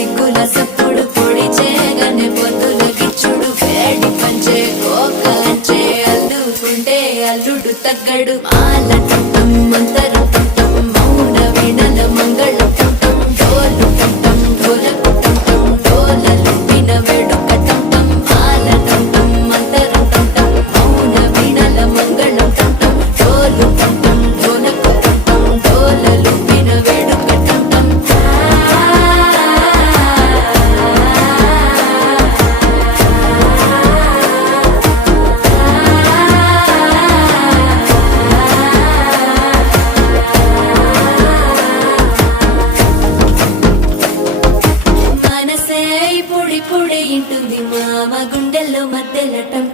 సిగ్గుల సప్పుడు పొడి చేయగానే పొద్దుల గిచ్చుడు వేడి పంచే కోకలంచే అల్లుకుంటే అల్లుడు తగ్గడు మాల టుంటం మంతరు టుంటం మౌన వీణల మంగళ టుంటం డోలు టుంటం డోలకు టుంటం డోలలు విన వేడుక టుంటం మాల టుంటం మంతరు టుంటం మౌన వీణల మంగళ టుంటం డోలు టుంటం డోలకు టుంటం డోలలు విన వేడుక టుంటం మనసే పొడి పొడి ఇంటుంది మామ గుండెల్లో మధ్యలటం